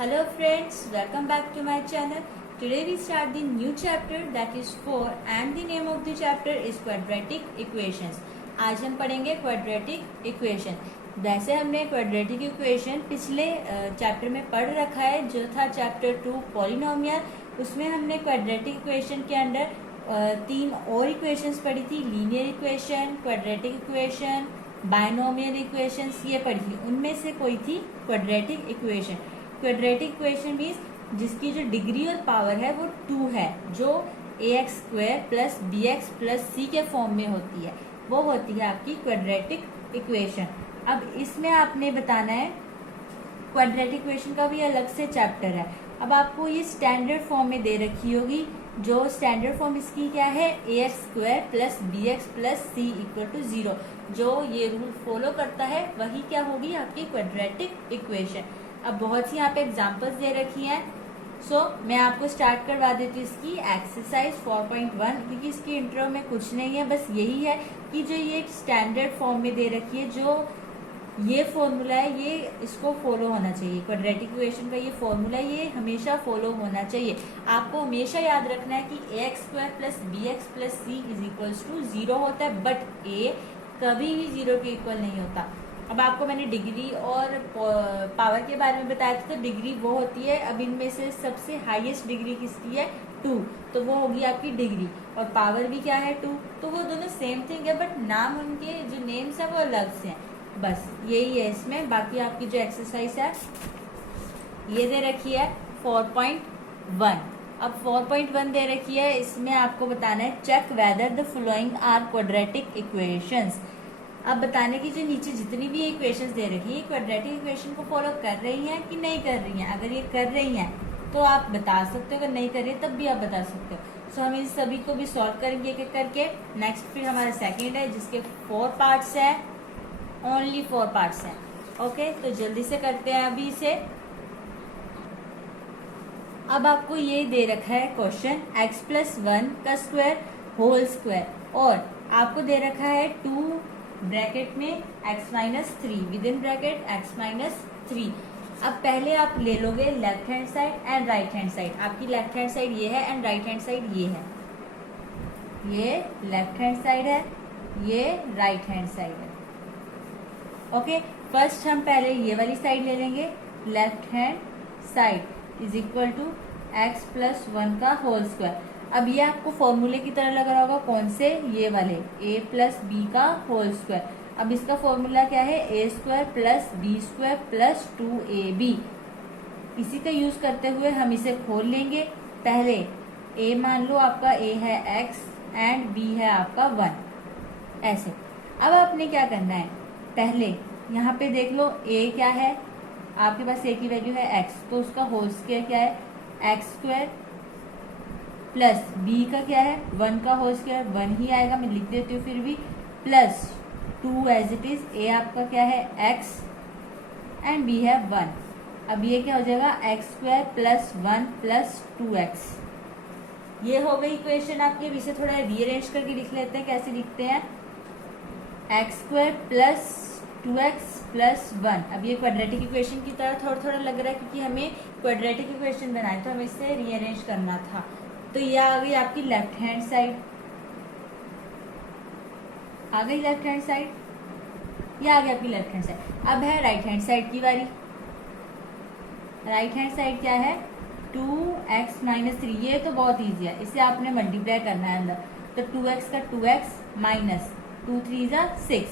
Hello friends, welcome back to my channel. Today we start the new chapter that is 4 and the name of the chapter is quadratic equations. आज हम पढ़ेंगे quadratic equation. वैसे हमने quadratic equation पिछले chapter में पढ़ रखा है जो था चैप्टर 2 पॉलिनोमियल. उसमें हमने quadratic equation के अंदर तीन और इक्वेशंस पढ़ी थी. Linear equation, quadratic equation, binomial equations ये पढ़ी थी. उनमें से कोई थी quadratic equation. Quadratic equation means जिसकी जो डिग्री और पावर है वो 2 है, जो ax square plus bx plus c के फॉर्म में होती है, वो होती है आपकी क्वाड्रेटिक इक्वेशन. अब इसमें आपने बताना है, क्वाड्रेटिक इक्वेशन का भी अलग से चैप्टर है. अब आपको ये स्टैंडर्ड फॉर्म में दे रखी होगी. जो स्टैंडर्ड फॉर्म इसकी क्या है, ax square plus bx plus c equal to 0. जो ये रूल फॉलो करता है वही क्या होगी आपकी क्वाड्रेटिक इक्वेशन. अब बहुत सी यहाँ पे एग्जांपल्स दे रखी हैं. मैं आपको स्टार्ट करवा देती हूँ इसकी एक्सरसाइज 4.1, क्योंकि इसकी इंट्रो में कुछ नहीं है, बस यही है कि जो ये स्टैंडर्ड फॉर्म में दे रखी है, जो ये फॉर्मूला है ये इसको फॉलो होना चाहिए. क्वाड्रेटिक इक्वेशन का ये फॉर्मूला ये हमेशा फॉलो होना चाहिए. आपको हमेशा याद रखना है कि ax square plus bx plus c is equals to 0 होता है, बट a कभी भी 0 के इक्वल नहीं होता. अब आपको मैंने डिग्री और पावर के बारे में बताया था. तो डिग्री वो होती है, अब इनमें से सबसे हाईएस्ट डिग्री किसकी है, 2, तो वो होगी आपकी डिग्री. और पावर भी क्या है, 2. तो वो दोनों सेम थिंग है, बट नाम उनके जो नेम्स है वो अलग से हैं. बस यही है इसमें. बाकी आपकी जो एक्सरसाइज है ये दे रखी है 4.1. अब 4.1 दे रखी है, इसमें आपको बताना है check whether the following are quadratic equations. अब बताने की जो नीचे जितनी भी इक्वेशंस दे रखी है क्वाड्रेटिक इक्वेशन को फॉलो कर रही हैं कि नहीं कर रही हैं. अगर ये कर रही हैं तो आप बता सकते हो, अगर नहीं कर रही तब भी आप बता सकते हो. हम इन सभी को भी सॉल्व करेंगे एक एक करके. नेक्स्ट फिर हमारा सेकंड है जिसके 4 पार्ट्स है, ओनली 4 पार्ट्स हैं. ओके, तो जल्दी से करते हैं अभी इसे. अब आपको ये दे रखा है क्वेश्चन x प्लस 1 का स्क्वायर होल स्क्वायर, और आपको दे रखा है 2 ब्रैकेट में x minus 3 with in bracket x minus 3. अब पहले आप ले लोगे left hand side and right hand side. आपकी लेफ्ट हैंड साइड ये है एंड राइट हैंड साइड ये है. ये लेफ्ट हैंड साइड है, ये राइट हैंड साइड है. ओके, फर्स्ट हम पहले ये वाली साइड ले लेंगे. Left hand side is equal to x plus 1 का होल स्क्वायर. अब ये आपको फॉर्मूले की तरह लग रहा होगा, कौन से, ये वाले, a प्लस बी का होल स्क्वायर. अब इसका फॉर्मूला क्या है, a square plus B square plus 2ab. इसी का यूज करते हुए हम इसे खोल लेंगे. पहले a मान लो आपका a है x एंड b है आपका 1, ऐसे. अब आपने क्या करना है, पहले यहाँ पे देख लो a क्या है, आपके पास a की वैल्यू है x, तो उसका होल स्क्वायर क्या है, x स्क्वायर प्लस b का क्या है, 1 का होल स्क्वायर, 1 ही आएगा, मैं लिख देती हूँ फिर भी, plus 2 as it is. a आपका क्या है x एंड b है 1. अब ये क्या हो जाएगा, x square plus 1 plus 2x. ये हो गई इक्वेशन आपकी. अब इसे थोड़ा रीअरेंज करके लिख लेते हैं. कैसे लिखते हैं, x square plus 2x plus 1. अब ये क्वाड्रेटिक इक्वेशन की तरह थोड़ा थोड़ा लग रहा है, क्योंकि हमें क्वाड्रेटिक इक्वेशन बनाए तो हमें इसे रीअरेंज करना था. तो ये आ गई आपकी लेफ्ट हैंड साइड, आ गई लेफ्ट हैंड साइड, ये आ गई आपकी लेफ्ट हैंड साइड. अब है राइट हैंड साइड की बारी. राइट हैंड साइड क्या है, 2x माइनस 3. ये तो बहुत ईजी है, इसे आपने मल्टीप्लाई करना है अंदर. तो 2x का 2x माइनस 2 3 जा 6.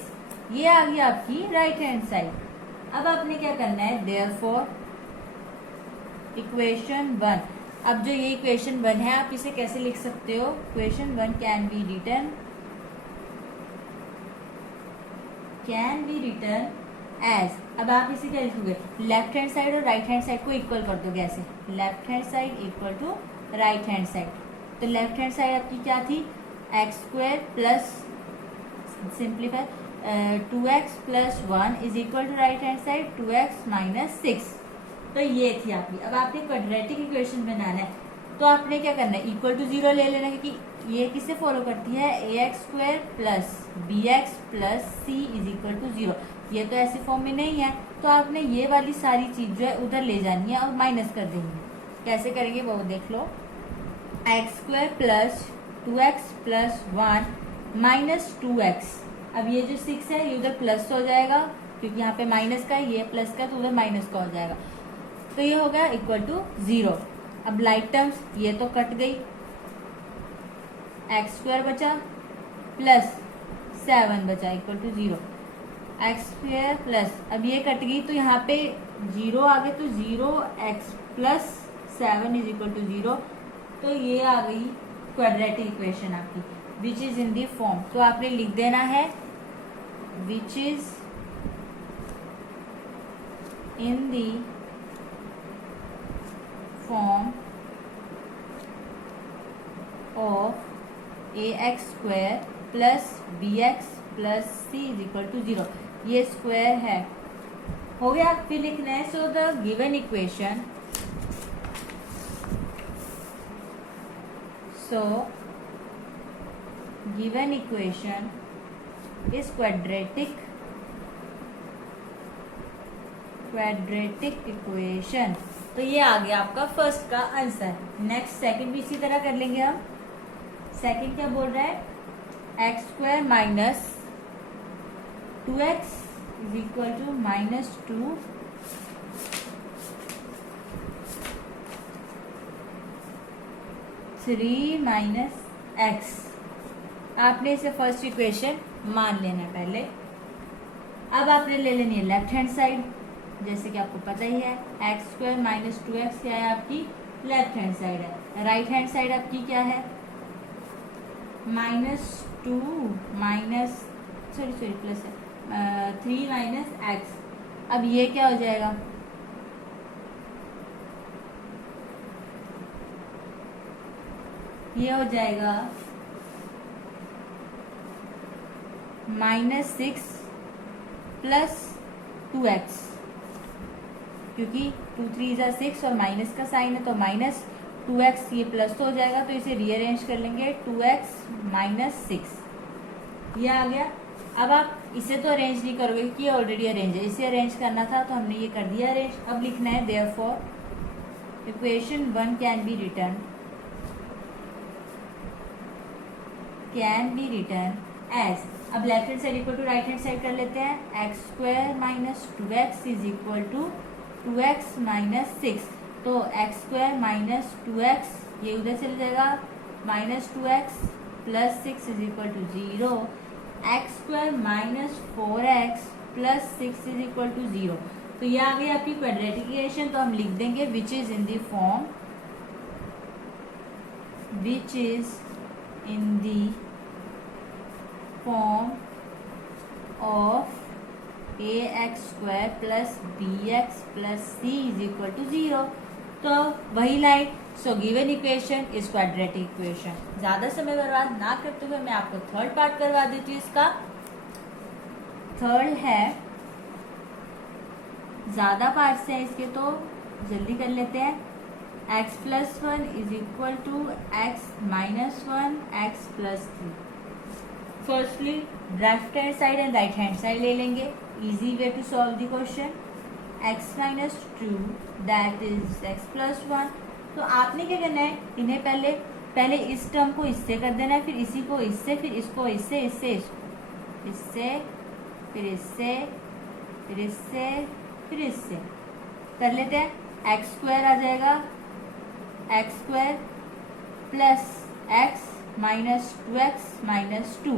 ये आ गई आपकी राइट हैंड साइड. अब आपने क्या करना है, देयरफॉर इक्वेशन 1. अब जो ये इक्वेशन 1 है आप इसे कैसे लिख सकते हो, equation 1 can be written as. अब आप इसे क्या लिखोगे, लेफ्ट हैंड साइड और राइट हैंड साइड को इक्वल कर दोगे ऐसे, left hand side equal to right hand side. तो लेफ्ट हैंड साइड आपकी क्या थी, x square plus simplify 2x plus 1 is equal to right hand side 2x minus 6. तो ये थी आपकी. अब आपने क्वाड्रेटिक इक्वेशन बनाना है, तो आपने क्या करना है, इक्वल टू 0 ले लेना है, क्योंकि ये किससे फॉलो करती है, ax square plus bx plus c is equal to 0. ये तो ऐसे फॉर्म में नहीं है, तो आपने ये वाली सारी चीज जो है उधर ले जानी है और माइनस कर देंगे। कैसे करेंगे वो देख लो। X square plus 2x plus 1 minus 2x। अब ये जो 6 है ये उधर प्लस हो जाएगा, क्योंकि यहाँ पे माइनस का है, ये प्लस का, तो उधर माइनस का हो जाएगा। तो ये हो गया इक्वल टू 0। अब लाइक टर्म्स ये तो कट गई, एक्स स्क्वायर बचा प्लस 7 बचा equal to 0। X square plus, अब ये कट गई तो यहाँ पे 0 आ गए, तो 0x plus 7 is equal to 0। तो ये आ गई क्वाड्रेटिक इक्वेशन आपकी, विच इज इन दी फॉर्म। तो आपने लिख देना है which is in the form of ax square plus bx plus c is equal to 0। ये स्क्वायर है, हो गया। फिर लिखना है so the given equation, so given equation is quadratic equation। तो ये आ गया आपका फर्स्ट का आंसर। नेक्स्ट सेकंड भी इसी तरह कर लेंगे हम। सेकंड क्या बोल रहा है, x square minus 2x is equal to minus 2 3 minus x. आपने इसे फर्स्ट इक्वेशन मान लेना है पहले। अब आपने ले लेनी है लेफ्ट हैंड साइड, जैसे कि आपको पता ही है एक्स स्क्वायर माइनस 2x क्या है आपकी लेफ्ट हैंड साइड है। राइट हैंड साइड आपकी क्या है, माइनस 2 माइनस सॉरी प्लस है 3 माइनस एक्स। अब ये क्या हो जाएगा, ये हो जाएगा माइनस 6 प्लस 2x, क्योंकि 2 3 जा 6 और माइनस का साइन है तो माइनस 2x, ये प्लस तो हो जाएगा तो इसे रीअरेंज कर लेंगे 2x माइनस 6। ये आ गया। अब आप इसे तो अरेंज नहीं करोगे कि ये ऑलरेडी अरेंज है, इसे अरेंज करना था तो हमने ये कर दिया अरेंज। अब लिखना है therefore equation 1 can be written as. अब left hand side equal to right hand side कर लेते हैं। X square minus 2x is equal to 2x minus 6। तो एक्स स्क्वायर माइनस 2x ये उधर चल जाएगा, minus 2x plus 6 is equal to 0। X square minus 4x plus 6 is equal to 0। तो ये आ गई आपकी क्वाड्रेटिक इक्वेशन। तो हम लिख देंगे विच is in the form, which is in the form of ax square plus bx plus c is equal to 0। तो वही line, so given equation is quadratic equation. ज्यादा समय बर्बाद ना करते हुए मैं आपको थर्ड पार्ट करवा देती हूँ। इसका थर्ड है, ज्यादा पार्ट्स हैं इसके तो जल्दी कर लेते हैं। x plus 1 is equal to x minus 1 x plus 3। Firstly left hand side and right hand side ले लेंगे, easy way to solve the question. x minus 2 that is x plus 1। तो आपने क्या करना है, इन्हें पहले इस टर्म को इससे कर देना है, फिर इसी को इससे, फिर इसको इससे, इससे फिर इससे, फिर इससे, फिर इससे कर लेते हैं। एक्स स्क्वायर आ जाएगा, x square plus x minus 2x minus 2,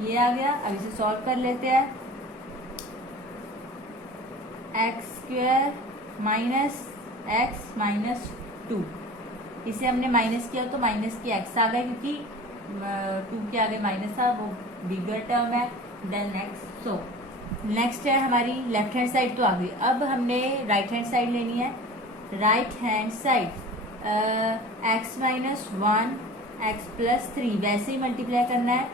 ये आ गया। अब इसे सॉल्व कर लेते हैं। X square minus x minus 2, इसे हमने माइनस किया तो माइनस की एक्स आ गया, क्योंकि 2 के आगे माइनस था, वो बिगर टर्म है। देन नेक्स्ट, सो नेक्स्ट है हमारी लेफ्ट हैंड साइड तो आ गई। अब हमने राइट हैंड साइड लेनी है। Right hand side x minus 1 x plus 3 वैसे ही मल्टीप्लाई करना है,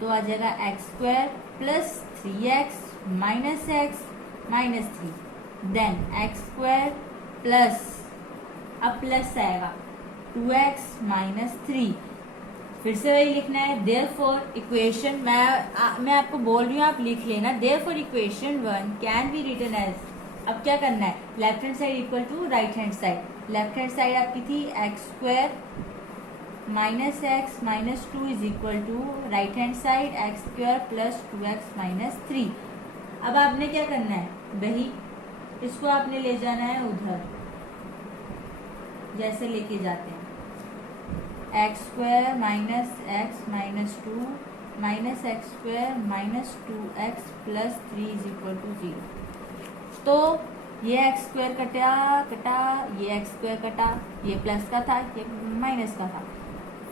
तो आ जाएगा x square plus 3x minus x minus 3। Then x square plus, अब प्लस आएगा 2x माइनस 3। फिर से वही लिखना है। देयरफॉर इक्वेशन, मैं आपको बोल रही हूँ, आप लिख लेना। Therefore equation 1 can be written as, अब क्या करना है, left hand side equal to right hand side. Left hand side आपकी थी x square minus x minus 2 is equal to right hand side x square plus 2x minus 3। अब आपने क्या करना है, वही इसको आपने ले जाना है उधर, जैसे लेके जाते हैं x square minus x minus 2 minus x square minus 2x plus 3 is equal to 0। तो ये एक्स स्क्वायर कटा, ये एक्स स्क्वायर कटा, ये प्लस का था, ये माइनस का था।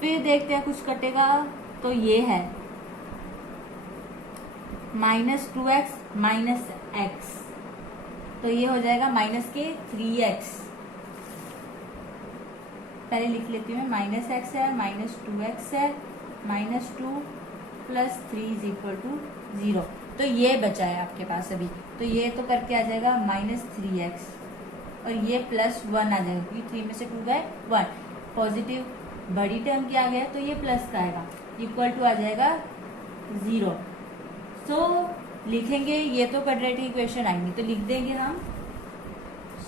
फिर देखते हैं कुछ कटेगा, तो ये है माइनस 2x माइनस एक्स, तो ये हो जाएगा माइनस के 3x। पहले लिख लेती हूँ, माइनस एक्स है माइनस 2x है minus 2 plus 3 is equal to 0। तो ये बचा है आपके पास अभी, तो ये तो करके आ जाएगा माइनस 3x और ये प्लस 1 आ जाएगा, क्योंकि 3 में से 2 गए 1। पॉजिटिव बड़ी टर्म क्या आ गया, तो ये प्लस का आएगा, इक्वल टू आ जाएगा 0। सो लिखेंगे, ये तो क्वाड्रेटिक इक्वेशन आएंगी, तो लिख देंगे हम।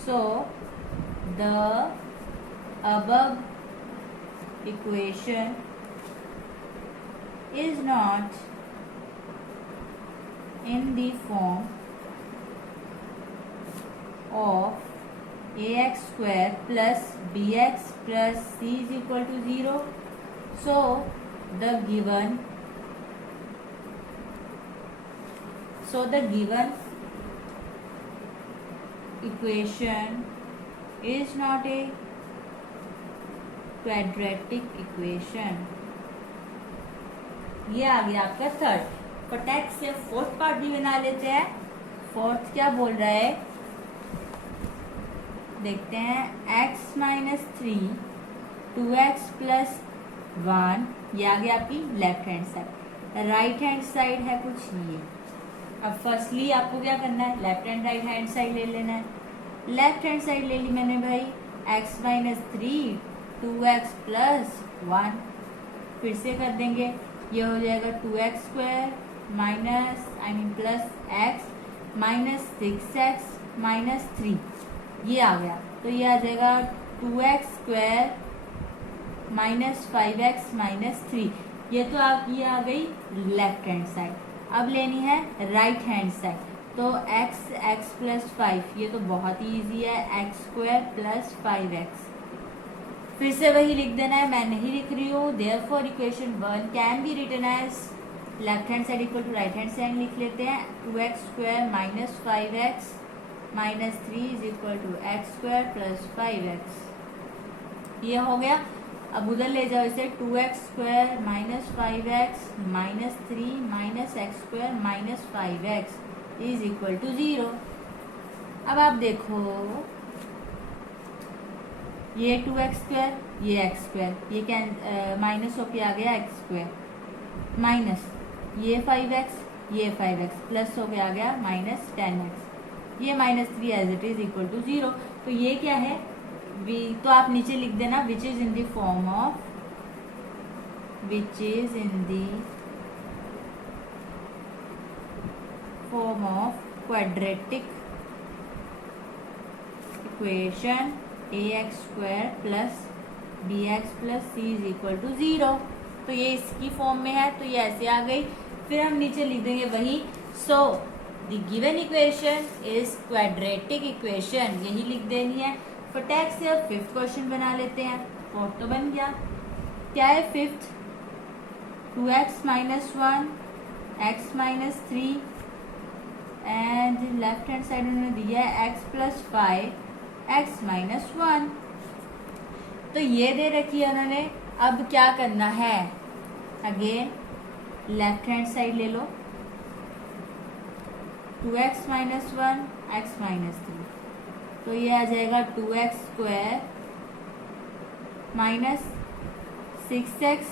So the above equation is not in the form of ax square plus bx plus c is equal to 0. So the given equation is not a quadratic equation. ये आ गया आपका थर्ड। फटाक से फोर्थ पार्ट भी बना लेते हैं। फोर्थ क्या बोल रहा है, देखते हैं। x माइनस 3 2x प्लस 1, ये आ गया आपकी left hand side. Right hand side है कुछ ये। अब फर्स्टली आपको क्या करना है, left hand right hand side ले लेना है। लेफ्ट हैंड साइड ले ली मैंने भाई, x माइनस 3 2x प्लस 1, फिर से कर देंगे, ये हो जाएगा 2x square minus plus x minus 6x minus 3, ये आ गया। तो ये आ जाएगा 2x square minus 5x minus 3। ये तो आपकी आ गई लेफ्ट हैंड साइड। अब लेनी है राइट हैंड साइड, तो x प्लस 5, ये तो बहुत ही ईजी है, x स्क्वायर प्लस 5x। फिर से वही लिख देना है, मैं नहीं लिख रही हूँ। Therefore equation 1 can be written as, left hand side equal to right hand side लिख लेते हैं। 2x square minus 5x minus 3 is equal to x square plus 5x। ये हो गया। अब उधर ले जाओ इसे, 2x square minus 5x minus 3 minus x square minus 5x is equal to 0। अब आप देखो, ये 2x स्क्वायर, ये एक्स स्क्वायर, ये क्या माइनस होके आ गया एक्स स्क्वायर, माइनस ये 5x ये 5x प्लस होके आ गया माइनस 10x, ये minus 3 as it is equal to 0। तो ये क्या है, तो आप नीचे लिख देना which is in the form of quadratic equation ax square plus bx plus c is equal to 0। तो ये इसकी फॉर्म में है, तो ये ऐसे आ गई। फिर हम नीचे लिख देंगे वही। सो the given equation is quadratic equation, यही लिख देनी है। फटाक से अब फिफ्थ क्वेश्चन बना लेते हैं। फोर्थ तो बन गया, क्या है fifth, 2x minus 1 x minus 3 and left hand side उन्होंने दिया है x प्लस 5 x माइनस 1। तो ये दे रखी है उन्होंने। अब क्या करना है, अगेन लेफ्ट हैंड साइड ले लो, 2x माइनस 1 x माइनस 3, तो ये आ जाएगा 2x square minus 6x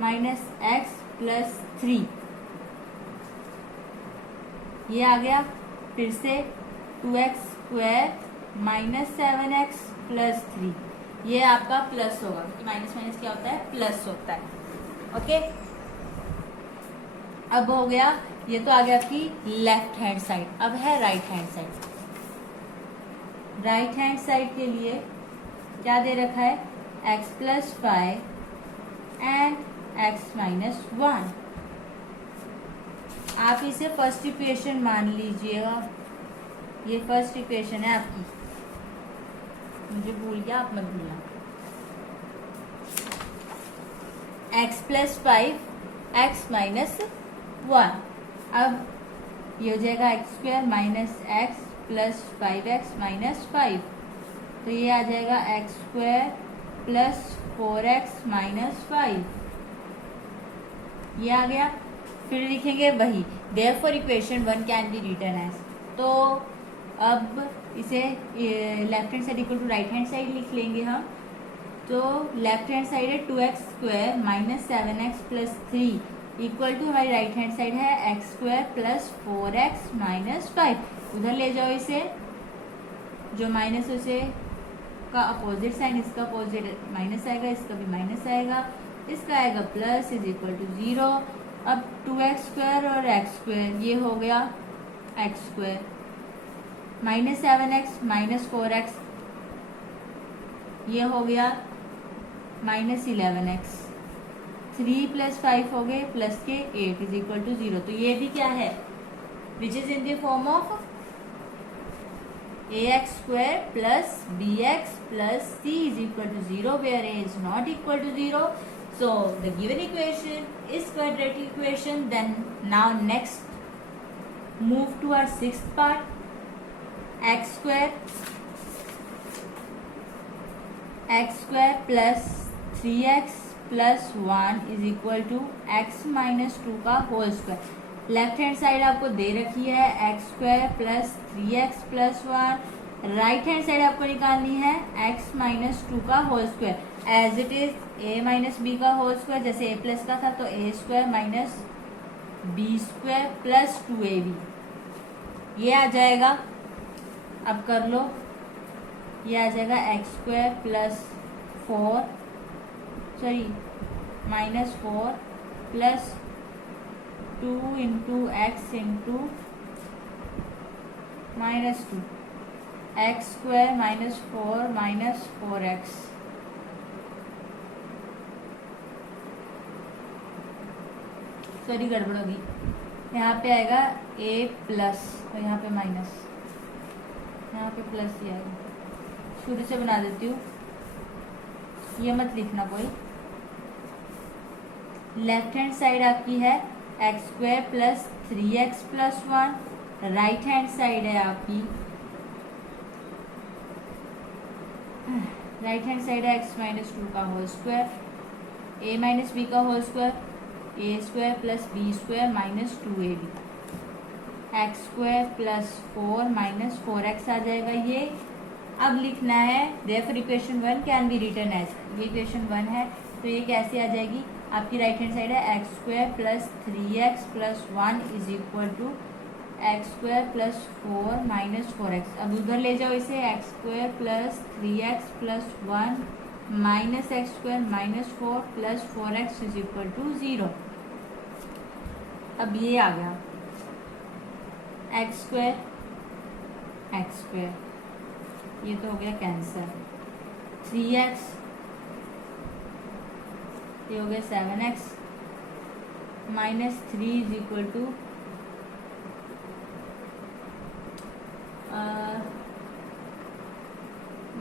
minus x plus 3, ये आ गया। फिर से 2x square minus 7x plus 3, ये आपका प्लस होगा, क्योंकि माइनस माइनस क्या होता है, प्लस होता है। ओके, अब हो गया, ये तो आ गया आपकी लेफ्ट हैंड साइड। अब है right hand side. Right hand side के लिए क्या दे रखा है, x plus 5 and x minus 1। आप इसे फर्स्ट इक्वेशन मान लीजिएगा, ये फर्स्ट इक्वेशन है आपकी, मुझे भूल गया, आप मत भूलना। x plus 5 x minus 1। अब ये हो जाएगा x square minus x plus 5x minus 5, तो ये आ जाएगा x square plus 4x minus 5, ये आ गया। फिर लिखेंगे वही, therefore equation 1 can be written as. तो अब इसे left hand side equal to right hand side लिख लेंगे हम। तो लेफ्ट हैंड साइड है 2x square minus 7x plus 3 equal to हमारी राइट हैंड साइड है x square plus 4x minus 5। उधर ले जाओ इसे, जो माइनस उसे का अपोजिट साइन, इसका अपोजिट माइनस आएगा, इसका भी माइनस आएगा, इसका आएगा प्लस, इज इक्वल टू 0। अब 2x स्क्वायर और x स्क्वायर ये हो गया x square minus 7x minus 4x ये हो गया माइनस 11x। 3 प्लस 5 हो गए प्लस के 8 इज इक्वल टू 0। तो ये भी क्या है, which is in the form of ax square plus bx plus c is equal to 0 where a is not equal to 0। So the given equation is quadratic equation. Then now next move to our sixth part, x square plus 3x plus 1 is equal to x minus 2 का whole square. Left hand side आपको दे रखी है x square plus 3x plus 1, right hand side आपको निकालनी है x minus 2 का whole square. As it is a minus B का होल स्क्वायर, जैसे a प्लस का था तो a square minus b square plus 2ab, ये आ जाएगा। अब कर लो, ये आ जाएगा x square plus 4 sorry minus 4 plus 2 into x into minus 2, x square minus 4 minus 4x, sorry गड़बड़ होगी, यहाँ पे आएगा a प्लस और यहाँ पे माइनस, यहाँ पे प्लस ही आएगा। शुरू से बना देती हूँ, ये मत लिखना कोई। लेफ्ट हैंड साइड आपकी है x square plus 3x plus 1, right hand side है आपकी, राइट हैंड साइड है एक्स माइनस 2 का whole square, a minus B का whole square, a square plus B square minus 2ab, x square plus 4 minus 4x आ जाएगा ये। अब लिखना है therefore equation 1 can be written as, ये इक्वेशन 1 है तो ये कैसे आ जाएगी, आपकी राइट हैंड साइड है x square plus 3x plus 1 is equal to x square plus 4 minus 4x। अब उधर ले जाओ इसे, x square plus 3x plus 1 minus x square minus 4 plus 4x is equal to 0। अब ये आ गया एक्स स्क्वायर, ये तो हो गया कैंसर, 3x, ये हो गया 7x minus 3 is equal to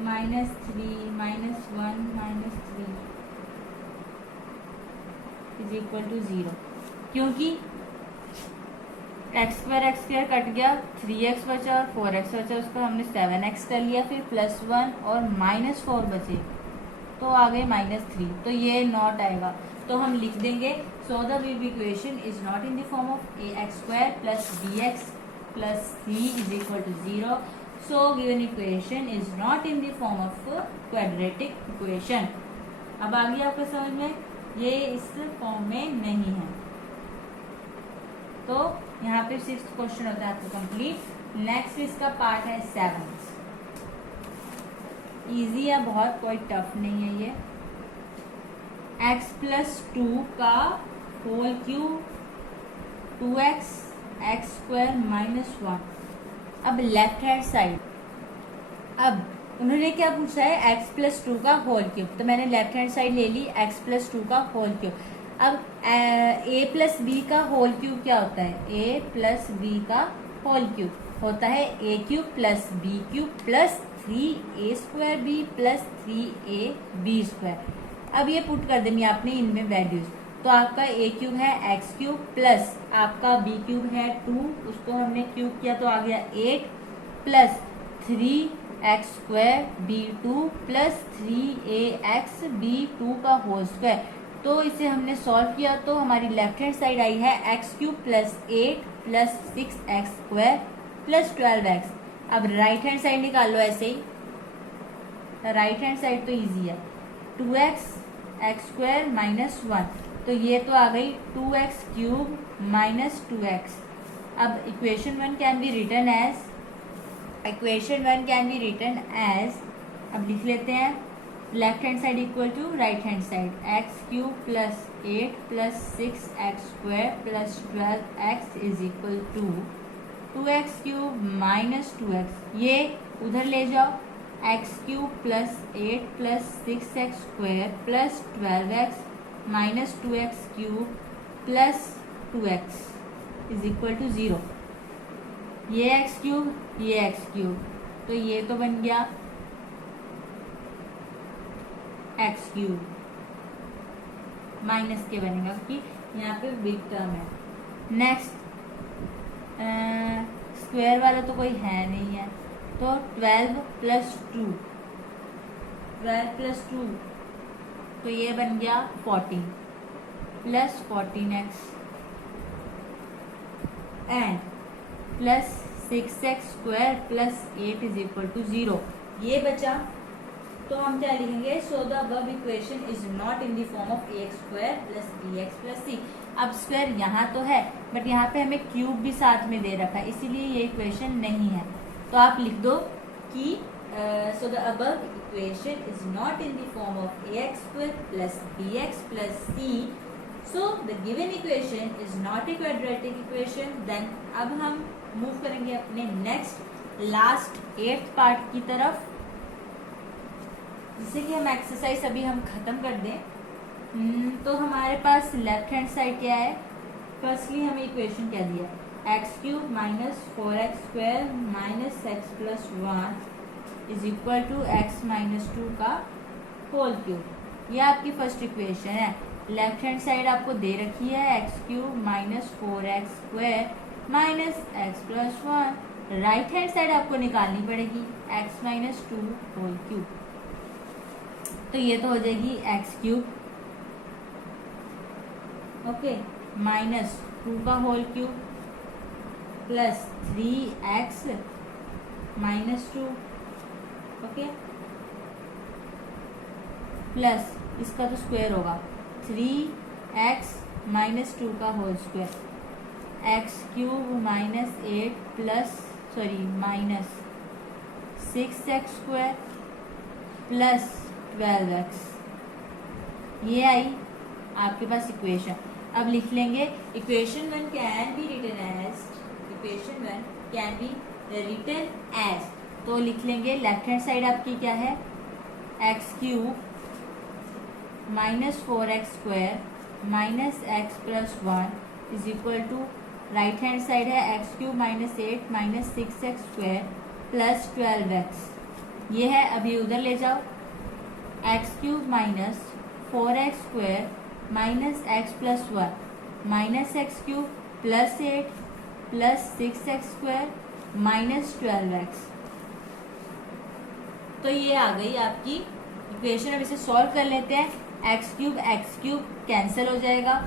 minus 3 minus 1 minus 3 is equal to 0, क्योंकि एक्स स्क्वायर कट गया, 3x बचा और 4x बचा, उसको हमने 7x कर लिया, फिर प्लस 1 और माइनस 4 बचे तो आ गए माइनस 3, तो ये नॉट आएगा तो हम लिख देंगे so the given equation is not in the form of ax square plus bx plus c is equal to 0। So given equation is not in the form of quadratic equation. अब आ गया आपको समझ में, ये इस फॉर्म में नहीं है। तो यहाँ पे 6th क्वेश्चन होता है आपको कंप्लीट। नेक्स्ट इसका पार्ट है 7th, इजी है बहुत, कोई टफ नहीं है ये। x प्लस 2 का whole cube 2x x square minus 1। अब लेफ्ट हैंड साइड, अब उन्होंने क्या पूछा है x प्लस 2 का होल क्यूब, तो मैंने लेफ्ट हैंड साइड ले ली x प्लस 2 का होल क्यूब। अब a प्लस बी का होल क्यूब क्या होता है, a प्लस बी का होल क्यूब होता है a cube plus b cube plus 3a square b plus 3ab square. अब ये पुट कर देनी आपने इनमें वैल्यूज, तो आपका a क्यूब है x क्यूब प्लस आपका b क्यूब है 2, उसको हमने क्यूब किया तो आ गया 8 plus 3x square b2 plus 3ax b2 का होल स्क्वायर। तो इसे हमने सॉल्व किया तो हमारी लेफ्ट हैंड साइड आई है x cube plus 8 plus 6x square plus 12x। अब राइट हैंड साइड निकाल लो ऐसे ही, राइट हैंड साइड तो इजी है, 2x एक्स स्क्वायर माइनस 1, तो ये तो आ गई 2x क्यूब माइनस 2x। अब equation 1 can be written as, अब लिख लेते हैं left hand side equal to right hand side, x cube plus 8 plus 6x square plus 12x is equal to 2x cube minus 2x, ये उधर ले जाओ, x cube plus 8 plus 6x square plus 12x minus 2x cube plus 2x is equal to 0। ये x cube, ये x cube, तो ये तो बन गया एक्स क्यूब, माइनस के बनेगा क्योंकि यहाँ पे बिग टर्म है। नेक्स्ट स्क्वायर वाला तो कोई है नहीं है, तो 12 प्लस 2, 12 प्लस 2, तो ये बन गया 14 plus 14x and plus 6x square plus 8 is equal to 0। ये बचा, तो हम क्या लिखेंगे, so the above equation is not in the form of ax square plus bx plus c। अब स्क्वायर यहाँ तो है बट यहाँ पे हमें क्यूब भी साथ में दे रखा है, इसीलिए ये इक्वेशन नहीं है। तो आप लिख दो कि so the above equation is not in the form of ax square plus bx plus c, so the given equation is not a quadratic equation. Then अब हम मूव करेंगे अपने नेक्स्ट लास्ट 8th पार्ट की तरफ, जिससे कि हम exercise अभी हम खत्म कर दें। तो हमारे पास लेफ्ट हैंड साइड क्या है, फर्स्टली हमें इक्वेशन क्या दिया, x cube minus 4x square minus x plus 1 is equal to x minus 2 का होल क्यूब। ये आपकी फर्स्ट इक्वेशन है। लेफ्ट हैंड साइड आपको दे रखी है x cube minus 4x square minus x plus 1, right hand side आपको निकालनी पड़ेगी एक्स माइनस 2 होल क्यूब, तो ये तो हो जाएगी एक्स क्यूब, ओके, माइनस 2 का whole cube plus 3x minus 2, okay, plus इसका तो स्क्वायर होगा 3x माइनस 2 का whole square, x cube minus 8 plus minus 6x square plus 12x। ये आई आपके पास इक्वेशन। अब लिख लेंगे equation 1 can be written as, तो लिख लेंगे लेफ्ट हैंड साइड आपकी क्या है, x cube minus 4x square minus x plus 1 is equal to, right hand side है x cube minus 8 minus 6x square plus 12x, ये है। अभी उधर ले जाओ, x cube minus 4x square minus x plus 1 minus x cube plus 8 plus 6x square minus 12x, तो ये आ गई आपकी इक्वेशन। अब इसे सॉल्व कर लेते हैं, एक्स क्यूब कैंसिल हो जाएगा,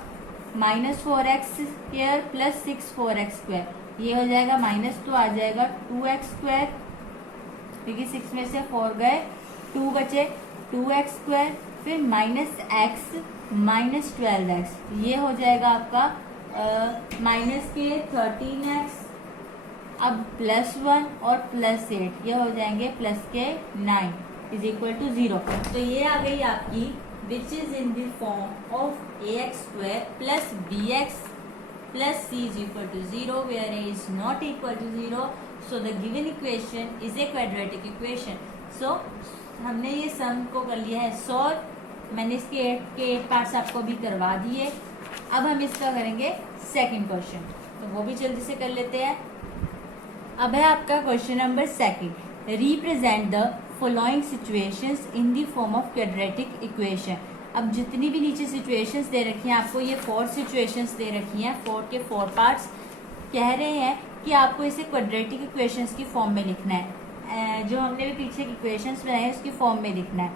minus 4x square plus 4x square, ये हो जाएगा माइनस, तो आ जाएगा 2x स्क्वायर, क्योंकि 6 में से 4 गए, 2 बचे, 2x स्क्वायर, फिर माइनस x माइनस 12x, ये हो जाएगा आपका माइनस के 13x, अब प्लस 1 और प्लस 8, ये हो जाएंगे प्लस के 9 इज इक्वल टू 0। तो ये आ गई आपकी which is in the form of ax square plus bx plus c is equal to 0 where a is not equal to 0. So the given equation is a quadratic equation. So हमने ये सम को कर लिया है सॉल्व. मैंने इसके 8 parts आपको भी करवा दिए. अब हम इसका करेंगे सेकंड क्वेश्चन, तो वो भी जल्दी से कर लेते हैं. अब है आपका question number second. Represent the following situations in the form of quadratic equation. अब जितनी भी नीचे सिचुएशंस दे रखी हैं आपको, ये 4 सिचुएशंस दे रखी हैं, 4 के 4 पार्ट्स. कह रहे हैं कि आपको इसे क्वाड्रेटिक इक्वेशंस की फॉर्म में लिखना है. जो हमने भी पीछे इक्वेशंस बनाए हैं उसकी फॉर्म में लिखना है.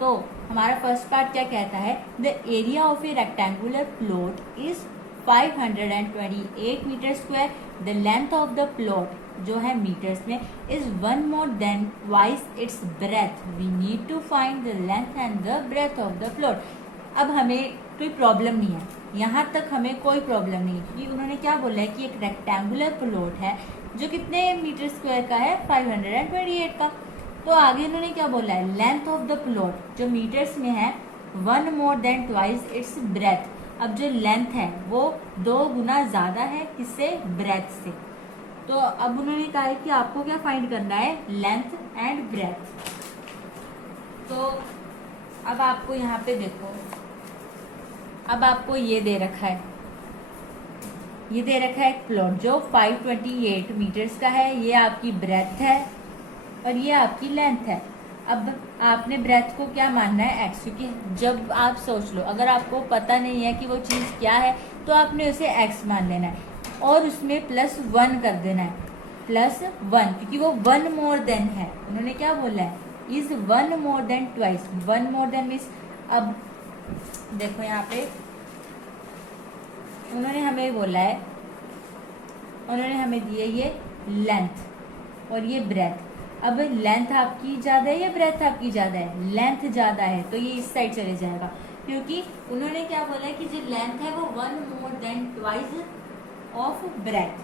तो हमारा फर्स्ट पार्ट क्या कहता है, the area of a rectangular plot is 528 meter square. The length of the plot जो है मीटर्स में is 1 more than twice its breadth. We need to find the length and the breadth of the plot. अब हमें कोई problem नहीं है, यहाँ तक हमें कोई प्रॉब्लम नहीं है क्योंकि उन्होंने क्या बोला है कि एक रेक्टेंगुलर प्लॉट है जो कितने मीटर स्क्वायर का है, 528 का. तो आगे उन्होंने क्या बोला है, लेंथ ऑफ द प्लॉट जो मीटर्स में है 1 more than twice its breadth. अब जो लेंथ है वो 2 गुना ज़्यादा है किससे, ब्रेथ से. तो अब उन्होंने कहा है कि आपको क्या फाइंड करना है, लेंथ एंड ब्रेथ. तो अब आपको यहाँ पे देखो, अब आपको ये दे रखा है, ये दे रखा है एक प्लॉट जो 528 मीटर्स का है. ये आपकी ब्रेथ है और ये आपकी लेंथ है. अब आपने ब्रेथ को क्या मानना है, एक्स, क्योंकि जब आप सोच लो अगर आपको पता नहीं है कि वो चीज़ क्या है तो आपने उसे एक्स मान लेना है और उसमें +1 कर देना है, +1, क्योंकि वो 1 more than है. उन्होंने क्या बोला है, is 1 more than twice. 1 more than means, अब देखो यहाँ पे उन्होंने हमें बोला है, उन्होंने हमें दी है ये लेंथ और ये ब्रेथ. अब लेंथ आपकी ज़्यादा है या ब्रेथ आपकी ज़्यादा है, लेंथ ज़्यादा है तो ये इस साइड चले जाएगा क्योंकि उन्होंने क्या बोला है कि जो लेंथ है वो 1 more than twice of breadth.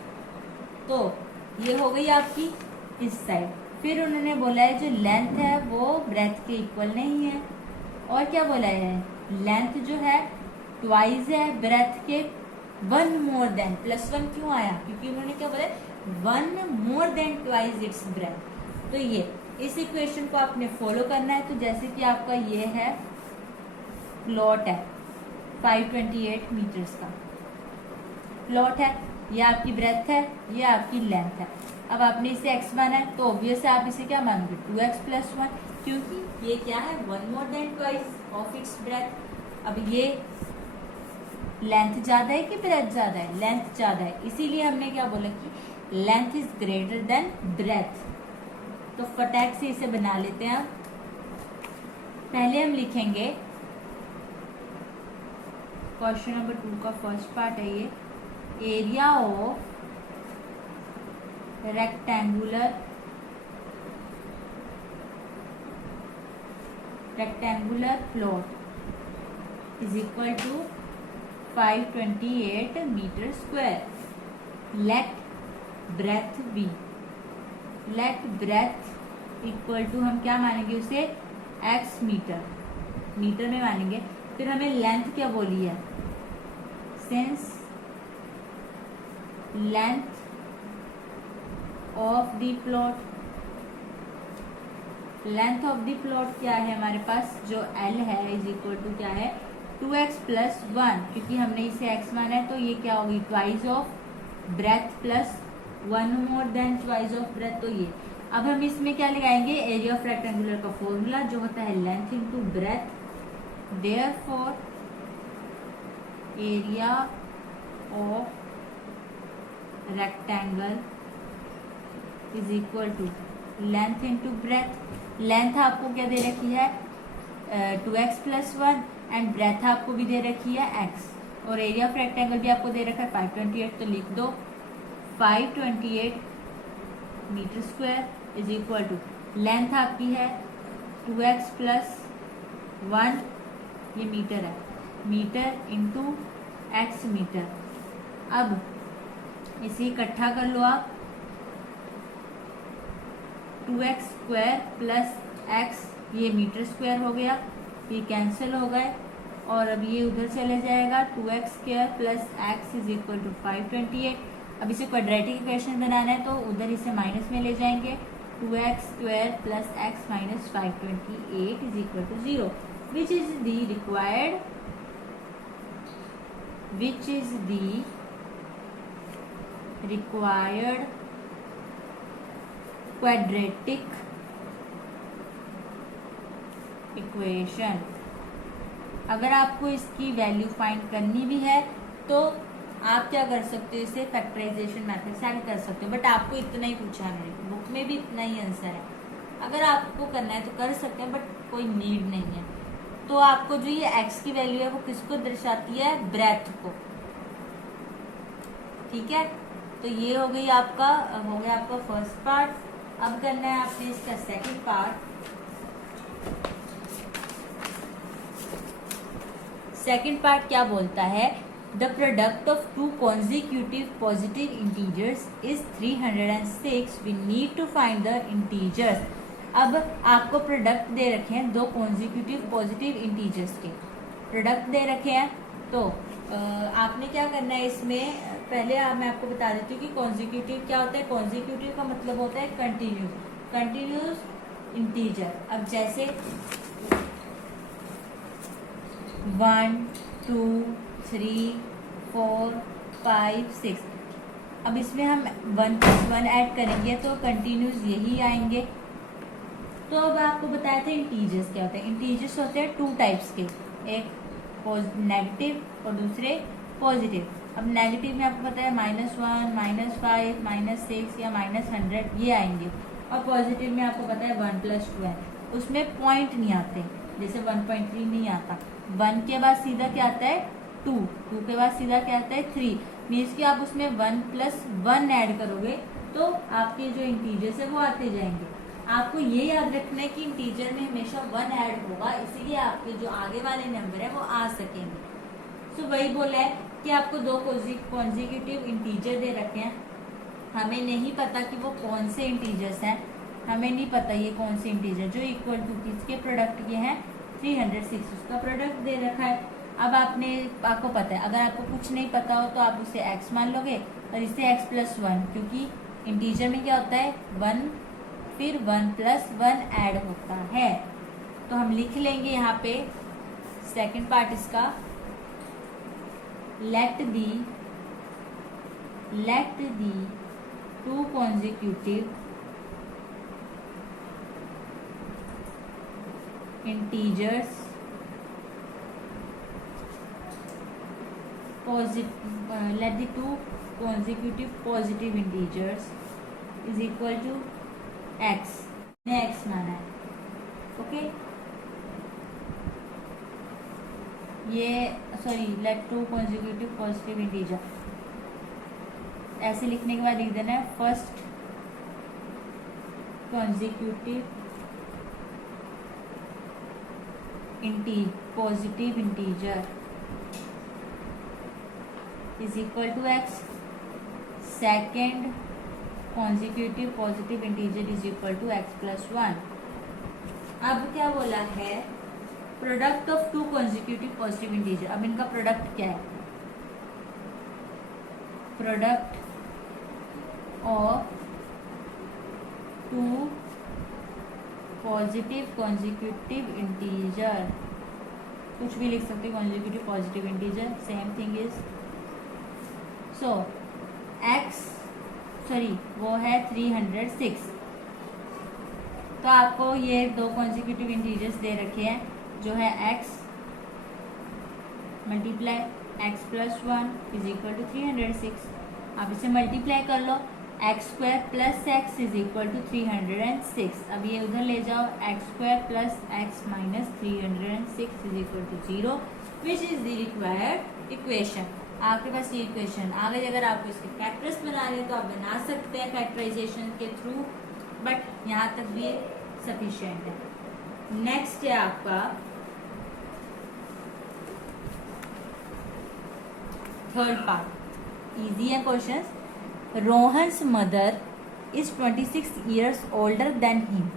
तो ये हो गई आपकी इस साइड. फिर उन्होंने बोला है जो लेंथ है वो ब्रेथ के इक्वल नहीं है. और क्या बोला है, लेंथ जो है ट्वाइस है ब्रेथ के, 1 more than, +1 क्यों आया, क्योंकि उन्होंने क्या बोला, 1 more than twice its breadth. तो ये इस इक्वेशन को आपने फॉलो करना है. तो जैसे कि आपका ये है प्लॉट है 528 मीटर्स का प्लॉट है, ये आपकी ब्रेथ है, ये आपकी लेंथ है. अब आपने इसे x माना है तो ऑब्वियस है आप इसे क्या मानोगे, 2x + 1, क्योंकि ये क्या है 1 more than twice of its breath. अब ये लेंथ ज़्यादा है कि ब्रेथ ज़्यादा है, लेंथ ज़्यादा है, इसीलिए हमने क्या बोला कि length is greater than breadth. तो फटाक से इसे बना लेते हैं. पहले हम लिखेंगे क्वेश्चन नंबर 2 का फर्स्ट पार्ट है ये, area of rectangular plot is equal to 528 meter square. Let breadth be, let breadth equal to, हम क्या मानेंगे उसे, x मीटर, मीटर में मानेंगे. फिर हमें लेंथ क्या बोली है, since length of the plot, length of the plot क्या है हमारे पास, जो L है इज इक्वल टू क्या है, 2x + 1, क्योंकि हमने इसे x माना है तो ये क्या होगी, twice of breadth plus 1 more than twice of breadth. तो ये अब हम इसमें क्या लगाएंगे, एरिया ऑफ रेक्टेंगुलर का फॉर्मूला जो होता है length into breadth. Therefore area of rectangle is equal to length into breadth. Length आपको क्या दे रखी है, 2x + 1 एंड ब्रेथ आपको भी दे रखी है x, और एरिया ऑफ रेक्टेंगल भी आपको दे रखा है 528. तो लिख दो 528 meter square is equal to, length आपकी है 2x + 1, ये मीटर है, मीटर इंटू x मीटर. अब इसे इकट्ठा कर लो आप, 2x² + x, ये मीटर स्क्वायर हो गया, ये कैंसिल हो गए और अब ये उधर चले जाएगा 2x² plus x is equal to 528। अब इसे क्वाड्रेटिक इक्वेशन बनाना है तो उधर इसे माइनस में ले जाएंगे 2x² plus x minus 528 is equal to 0 which is the required quadratic equation. अगर आपको इसकी वैल्यू फाइंड करनी भी है तो आप क्या कर सकते हो, इसे फैक्टराइजेशन मेथड से कर सकते हो, बट आपको इतना ही पूछा है, बुक में भी इतना ही आंसर है। अगर आपको करना है तो कर सकते हैं, बट कोई नीड नहीं है। तो आपको जो ये x की वैल्यू है वो किसको दर्शाती है, ब्रेथ को। ठीक है, तो ये हो गया आपका फर्स्ट पार्ट। अब करना है आपने इसका सेकंड पार्ट। सेकंड पार्ट क्या बोलता है, the product of two consecutive positive integers is 306, we need to find the integers. अब आपको प्रोडक्ट दे रखे हैं दो कॉन्जिक्यूटिव पॉजिटिव इंटीजर्स के प्रोडक्ट दे रखे हैं। तो आपने क्या करना है इसमें, पहले मैं आपको बता देती हूँ कि कॉन्जिक्यूटिव क्या होता है। कॉन्जिक्यूटिव का मतलब होता है कंटिन्यूस इंटीजर। अब जैसे 1 2 3 4 5 6, अब इसमें हम 1 + 1 ऐड करेंगे तो कंटिन्यूस यही आएंगे। तो अब आपको बताया था इंटीजर्स क्या होते हैं। इंटीजर्स होते हैं 2 टाइप्स के, एक नेगेटिव और दूसरे पॉजिटिव। अब नेगेटिव में आपको पता है -1 -5 -6 या -100 ये आएंगे, और पॉजिटिव में आपको पता है 1 + 2 है, उसमें पॉइंट नहीं आते, जैसे 1.3 नहीं आता। 1 के बाद सीधा क्या आता है 2, 2 के बाद सीधा क्या आता है 3, मीन्स कि आप उसमें 1 + 1 ऐड करोगे तो आपके जो इंटीजर्स है वो आते जाएंगे। आपको ये याद रखना है कि इंटीजर में हमेशा 1 ऐड होगा, इसीलिए आपके जो आगे वाले नंबर है वो आ सकेंगे। सो वही बोला है कि आपको दो कॉन्जिक्यूटिव इंटीजर दे रखे हैं, हमें नहीं पता कि वो कौन से इंटीजर्स हैं, हमें नहीं पता ये कौन से इंटीजर जो इक्वल टू किसके प्रोडक्ट के हैं 306, उसका प्रोडक्ट दे रखा है। अब आपको पता है, अगर आपको कुछ नहीं पता हो तो आप उसे x मान लोगे और इसे x + 1, क्योंकि इंटीजर में क्या होता है 1 फिर 1 + 1 ऐड होता है। तो हम लिख लेंगे यहाँ पे सेकंड पार्ट इसका, let the 2 consecutive integers let the 2 consecutive positive integers is equal to x, ने x माना है। ओके, ये लेट 2 consecutive positive integer, ऐसे लिखने के बाद लिख देना है first consecutive positive integer is equal to x, second consecutive positive integer is equal to x + 1। अब क्या बोला है, product of 2 consecutive positive integer। अब इनका प्रोडक्ट क्या है, product of 2 positive consecutive integer, कुछ भी लिख सकते हैं, consecutive positive integer, same thing is वो है 306। तो आपको ये 2 consecutive इंटीजर्स दे रखे हैं, जो है x multiply x + 1 is equal to 306। आप इसे मल्टीप्लाई कर लो, x² + x is equal to 306। अब ये उधर ले जाओ, x² + x minus 306 is equal to 0 which is the required equation. आपके पास ये इक्वेशन आ गई। अगर आपको इसके फैक्टर्स बना रहे हैं तो आप बना सकते हैं फैक्टराइजेशन के थ्रू, बट यहाँ तक भी सफिशिएंट है। नेक्स्ट है आपका थर्ड पार्ट, इजी है questions. Rohan's mother is 26 years older than him.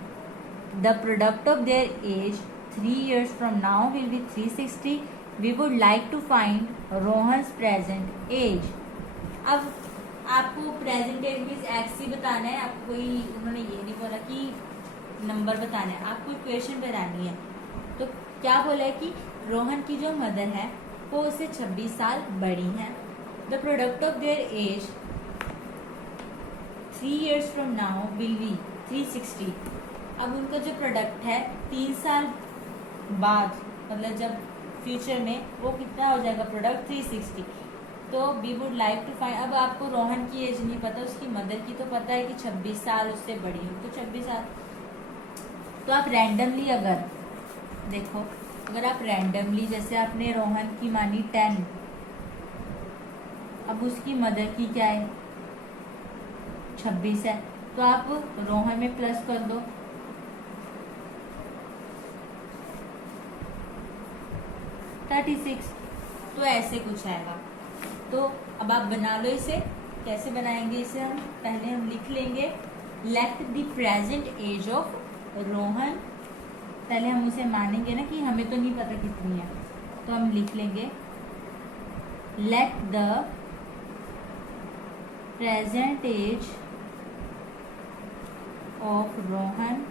The product of their age 3 years from now will be 360. We would like to find Rohan's present age. अब आपको present as means x ही बताना है, आपको कोई उन्होंने ये नहीं बोला कि नंबर बताना है, आपको इक्वेशन बनानी है। तो क्या बोला है कि रोहन की जो मदर है वो उससे 26 साल बड़ी हैं। The product of their age 3 years from now will be 360. अब उनका जो प्रोडक्ट है 3 साल बाद, मतलब जब फ्यूचर में, वो कितना हो जाएगा प्रोडक्ट 360। तो we would like to find, अब आपको रोहन की एज नहीं पता, उसकी मदर की तो पता है कि 26 साल उससे बड़ी हो, तो 26 साल। तो आप रैंडमली अगर देखो, अगर आप रैंडमली जैसे आपने रोहन की मानी 10, अब उसकी मदर की क्या है 26 है, तो आप रोहन में प्लस कर दो, तो ऐसे कुछ आएगा। तो अब आप बना लो इसे, कैसे बनाएंगे इसे हम, पहले हम लिख लेंगे let the present age of Rohan, पहले हम उसे मानेंगे ना कि हमें तो नहीं पता कितनी है, तो हम लिख लेंगे let the present age of Rohan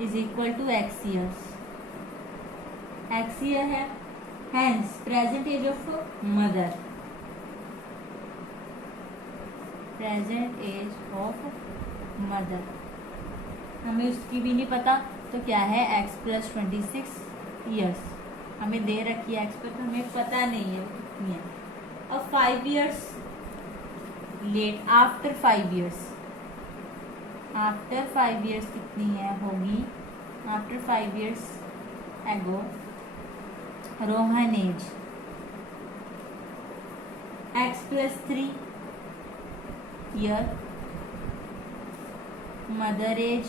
is equal to x years, x year है, hence present age of mother, present age of mother हमें उसकी भी नहीं पता, तो क्या है x प्लस 26 ईयर्स, हमें दे रखी है x पर, तो हमें पता नहीं है वो कितनी है। अब 5 years late, after 5 years, after 5 years कितनी है होगी, after 5 years ago Rohan age x plus 3 year, mother age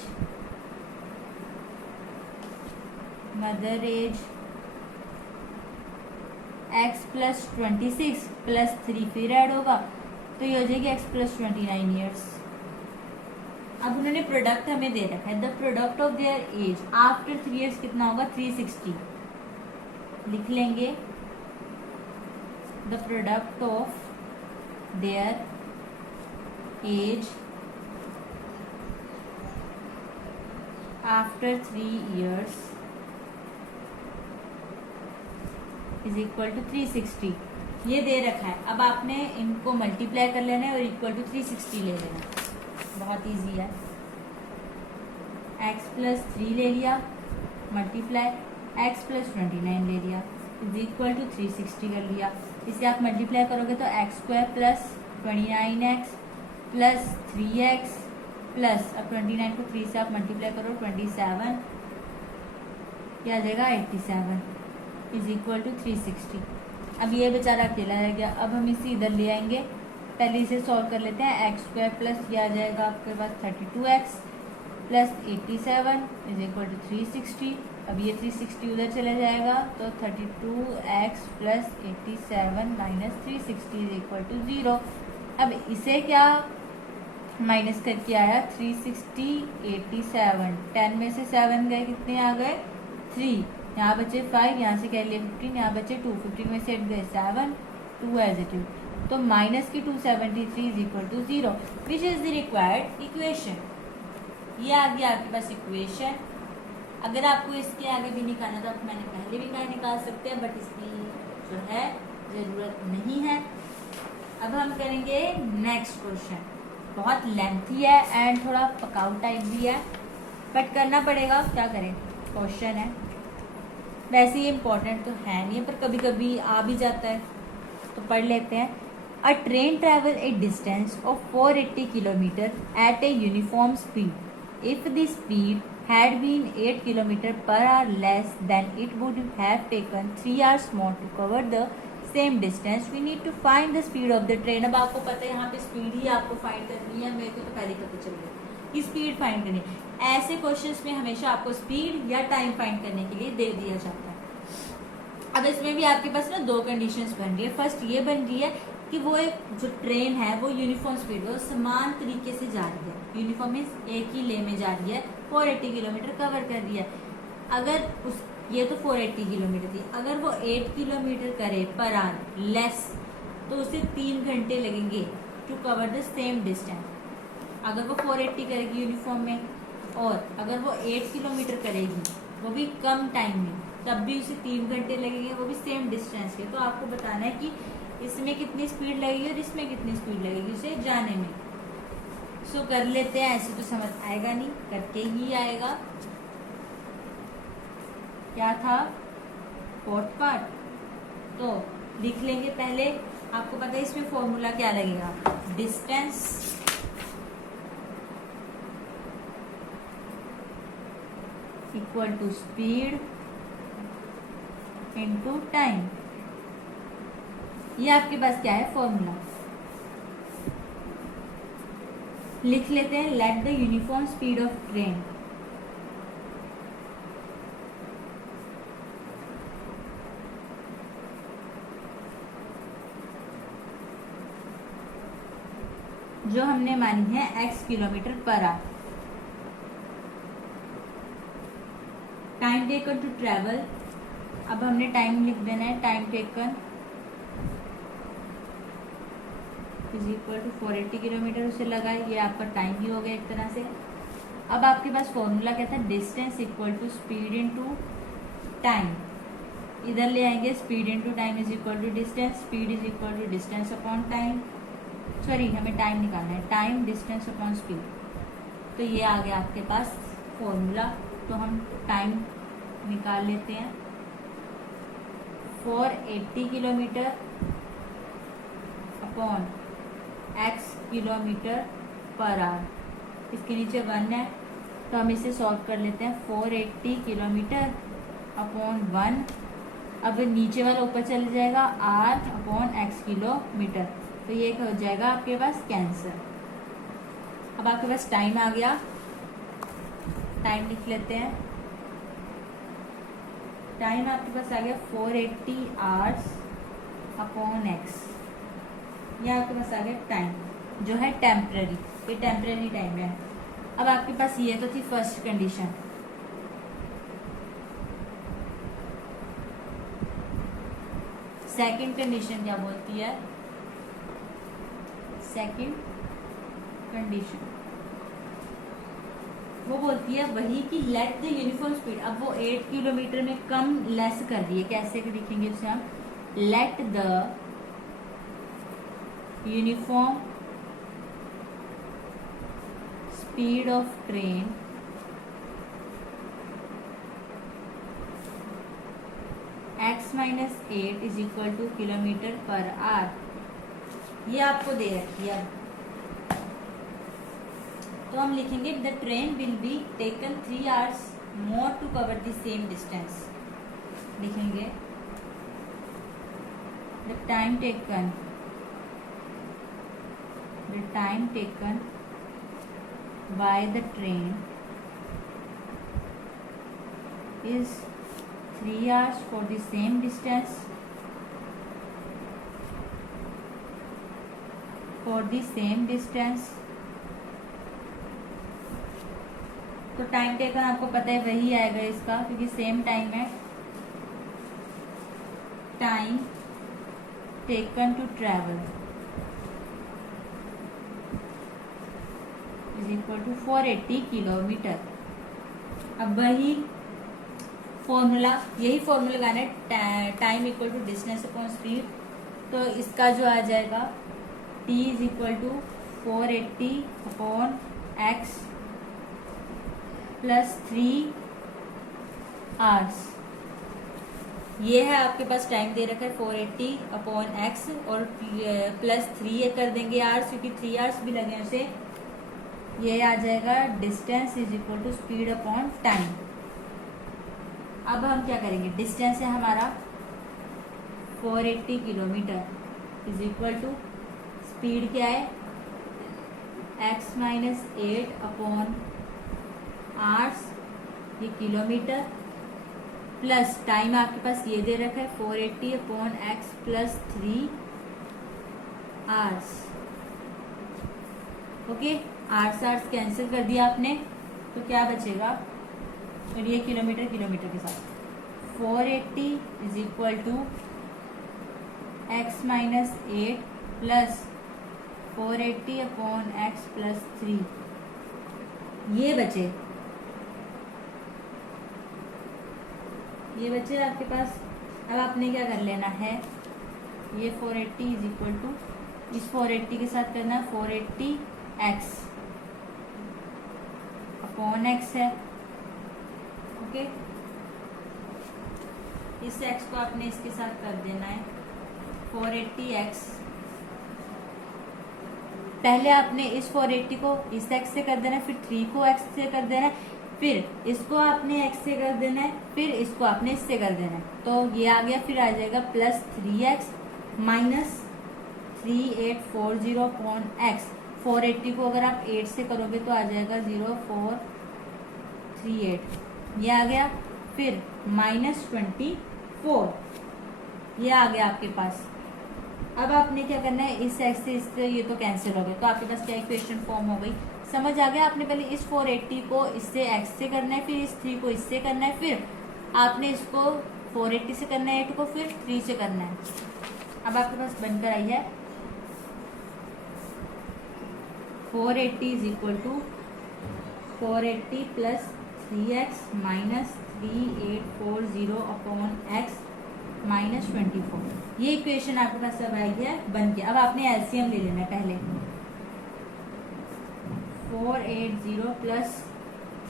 x plus 26 plus 3 फिर ऐड होगा, तो ये हो जाएगी x प्लस 29 ईयर्स। अब उन्होंने प्रोडक्ट हमें दे रखा है, the product of their age after 3 years कितना होगा 360, लिख लेंगे the product of their age after 3 years is equal to 360, ये दे रखा है। अब आपने इनको मल्टीप्लाई कर लेना है और इक्वल टू 360 ले लेना है, बहुत इजी है। x प्लस 3 ले लिया, मल्टीप्लाई x प्लस 29 ले लिया, इज इक्वल टू 360 कर लिया। इसे आप मल्टीप्लाई करोगे तो x square plus 29x plus 3x plus, अब 29 को 3 से आप मल्टीप्लाई करो 27, क्या आ जाएगा 87 इज इक्वल टू 360। अब ये बेचारा अकेला रह गया, अब हम इसे इधर ले आएंगे, पहले इसे सॉल्व कर लेते हैं। x स्क्वायर प्लस ये आ जाएगा आपके पास 32x plus 87 is equal to 360, अब ये 360 उधर चला जाएगा, तो 32x plus 87 minus 360 is equal to 0। अब इसे क्या माइनस करके आया 360 87, 10 में से 7 गए, कितने आ गए 3, यहाँ बचे 5, यहाँ से कह लिया 15, यहाँ बचे 2, 15 में से 8 गए 7, 2 एज इट इज, तो माइनस की 273 is equal to 0, which is the required equation. ये आ गया आपके पास इक्वेशन। अगर आपको इसके आगे भी निकालना तो आप मैंने पहले भी निकाल सकते हैं, बट इसकी जो है ज़रूरत नहीं है। अब हम करेंगे नेक्स्ट क्वेश्चन, बहुत लेंथी है एंड थोड़ा पकाऊ टाइप भी है, बट करना पड़ेगा, क्या करें, क्वेश्चन है। वैसे ही इम्पोर्टेंट तो है नहीं, पर कभी कभी आ भी जाता है, तो पढ़ लेते हैं। A train travel a distance of 480 kilometre at a uniform speed. If the speed had been 8 km per hour less, then it would have taken 3 hours more to cover the same distance. We need to find the speed of the train. अब आपको पता है यहाँ पे speed ही आपको find करनी है, मेरे को तो पहले पता चल गया कि स्पीड फाइंड करनी है। ऐसे क्वेश्चंस में हमेशा आपको स्पीड या टाइम फाइंड करने के लिए दे दिया जाता है। अब इसमें भी आपके पास ना दो कंडीशंस बन रही है। फर्स्ट ये बन रही है कि वो एक जो ट्रेन है वो यूनिफॉर्म स्पीड वो समान तरीके से जा रही है, यूनिफॉर्म मीन्स एक ही ले में जा रही है, 480 किलोमीटर कवर कर रही है। अगर उस ये तो 480 किलोमीटर थी, अगर वो 8 किलोमीटर करे पर आवर लेस तो उसे 3 घंटे लगेंगे to cover the same distance. अगर वो 480 करेगी यूनिफॉर्म में और अगर वो 8 किलोमीटर करेगी वो भी कम टाइम में, तब भी उसे 3 घंटे लगेंगे, वो भी सेम डिस्टेंस के। तो आपको बताना है कि इसमें कितनी स्पीड लगेगी और इसमें कितनी स्पीड लगेगी उसे जाने में। सो कर लेते हैं, ऐसे तो समझ आएगा नहीं, करके ही आएगा। क्या था फोर्थ पार्ट, तो लिख लेंगे पहले। आपको पता है इसमें फॉर्मूला क्या लगेगा, distance equal to speed into time. ये आपके पास क्या है फॉर्मूला, लिख लेते हैं। Let the uniform speed of train जो हमने मानी है x kilometre per hour, time taken to travel, अब हमने टाइम लिख देना है, time taken is equal to 480 kilometre उसे लगा, ये आपका टाइम ही हो गया एक तरह से। अब आपके पास फॉर्मूला क्या था, distance equal to speed into time. इधर ले आएंगे speed into time is equal to distance, speed is equal to distance upon time, sorry हमें टाइम निकालना है, टाइम डिस्टेंस अपॉन स्पीड। तो ये आ गया आपके पास फॉर्मूला। तो हम टाइम निकाल लेते हैं, 480 kilometre upon x kilometre per our, इसके नीचे 1 है तो हम इसे सॉल्व कर लेते हैं। 480 किलोमीटर अपॉन 1, अब नीचे वाला ऊपर चले जाएगा, r अपॉन x किलोमीटर, तो ये हो जाएगा आपके पास कैंसर। अब आपके पास टाइम आ गया, टाइम लिख लेते हैं। टाइम आपके पास आ गया 480 आवर्स अपॉन x, ये आपके पास आ गया टाइम जो है टेम्पररी, ये टेम्पररी टाइम है। अब आपके पास ये तो थी फर्स्ट कंडीशन। सेकंड कंडीशन क्या बोलती है, सेकंड कंडीशन वो बोलती है वही कि लेट द यूनिफॉर्म स्पीड, अब वो 8 किलोमीटर में कम लेस कर रही है, कैसे लिखेंगे उसे हम, let the uniform speed of train x-8 is equal to kilometre per hour. ये आपको दे रखी है, तो हम लिखेंगे the train will be taken 3 hours more to cover the same distance. लिखेंगे the time taken by the train is 3 hours for the same distance, तो टाइम टेकन आपको पता है वही आएगा इसका, क्योंकि सेम टाइम है। Time taken to travel is equal to 480 kilometre. अब वही फॉर्मूला, यही फॉर्मूला लगाना है, time equal to distance upon speed. तो इसका जो आ जाएगा t is equal to 480 upon x plus 3 hours. ये है आपके पास टाइम दे रखा है 480 अपॉन x और प्लस 3 कर देंगे आवर्स, क्योंकि 3 आवर्स भी लगे उसे। ये आ जाएगा distance is equal to speed upon time. अब हम क्या करेंगे, डिस्टेंस है हमारा 480 kilometre is equal to speed क्या है x-8 अपॉन आवर्स, ये किलोमीटर, प्लस टाइम आपके पास ये दे रखा है 480 upon x plus 3 hours. Okay, hours hours cancel कर दिया आपने, तो क्या बचेगा, और ये किलोमीटर किलोमीटर के साथ 480 is equal to x minus 8 plus 480 upon x plus 3, ये बचे आपके पास। अब आपने क्या कर लेना है, ये 480 इज इक्वल टू इस 480 के साथ करना 480x अपॉन x है। ओके, इस x को आपने इसके साथ कर देना है 480x। पहले आपने इस 480 को इस x से कर देना है, फिर 3 को x से कर देना है, फिर इसको आपने x से कर देना है, फिर इसको आपने इससे कर देना है। तो ये आ गया, फिर आ जाएगा plus 3x minus 3840 upon x। 480 को अगर आप 8 से करोगे तो आ जाएगा 0438, ये आ गया। फिर माइनस 24, ये आ गया आपके पास। अब आपने क्या करना है, इस x से इससे ये तो कैंसिल हो गया, तो आपके पास क्या इक्वेशन फॉर्म हो गई, समझ आ गया। आपने पहले इस 480 को इससे x से करना है, फिर इस 3 को इससे करना है, फिर आपने इसको 480 से करना है 8 को, फिर 3 से करना है। अब आपके पास बनकर आई है 480 is equal to 480 plus 3x minus 3840 upon x minus 24। ये इक्वेशन आपके पास अब आई है बन के। अब आपने एलसीएम ले लेना है पहले, 480 plus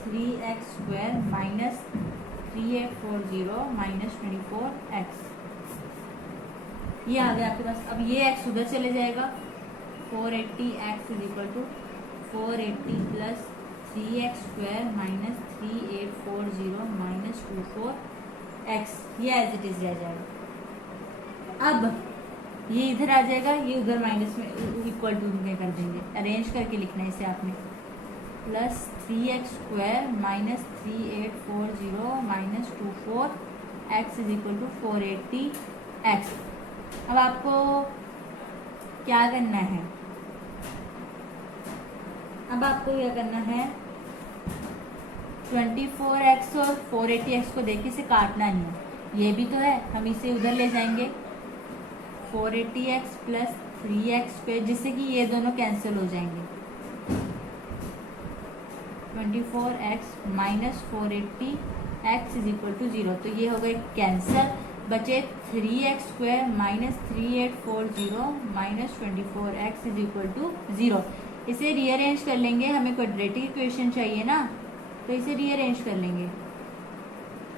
3x square minus 3840 minus 24x, ये आ गया आपके पास। अब ये x उधर चले जाएगा, 480x is equal to 480 plus 3x square minus 3840 minus 24x, ये एज इट इज रह जाएगा। अब ये इधर आ जाएगा, ये उधर माइनस में इक्वल टू में कर देंगे, अरेंज करके लिखना है इसे आपने, plus 3x square minus 3840 minus 24x is equal to 480x। अब आपको क्या करना है, अब आपको क्या करना है, 24x और 480x को देखिए इसे काटना नहीं है, ये भी तो है, हम इसे उधर ले जाएंगे 480x प्लस 3x पे, जिससे कि ये दोनों कैंसिल हो जाएंगे। 24x minus 480x is equal to 0, तो ये हो गए कैंसल। बचे 3x square minus 3840 minus 24x is equal to 0। इसे रीअरेंज कर लेंगे, हमें क्वाड्रेटिक इक्वेशन चाहिए ना, तो इसे रीअरेंज कर लेंगे।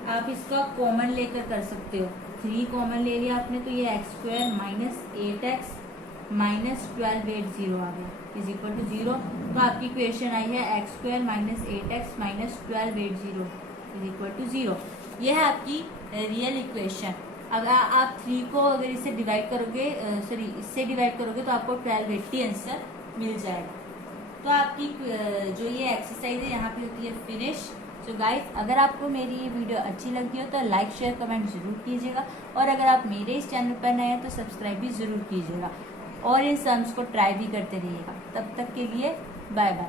आप इसका कॉमन लेकर कर सकते हो, 3 कॉमन ले लिया आपने, तो ये x square minus 8x minus 1280 आ गया इज इक्वल टू 0। तो आपकी इक्वेशन आई है x square minus 8x minus 1280 is equal to 0। यह है आपकी रियल इक्वेशन। अगर आप 3 को अगर इससे डिवाइड करोगे, सॉरी इससे डिवाइड करोगे तो आपको 1280 आंसर मिल जाएगा। तो आपकी जो ये एक्सरसाइज है यहाँ पे होती है फिनिश। सो गाइस, अगर आपको मेरी ये वीडियो अच्छी लगती हो तो लाइक शेयर कमेंट जरूर कीजिएगा, और अगर आप मेरे इस चैनल पर नए हैं तो सब्सक्राइब भी जरूर कीजिएगा, और इन सम्स को ट्राई भी करते रहिएगा। तब तक के लिए बाय बाय।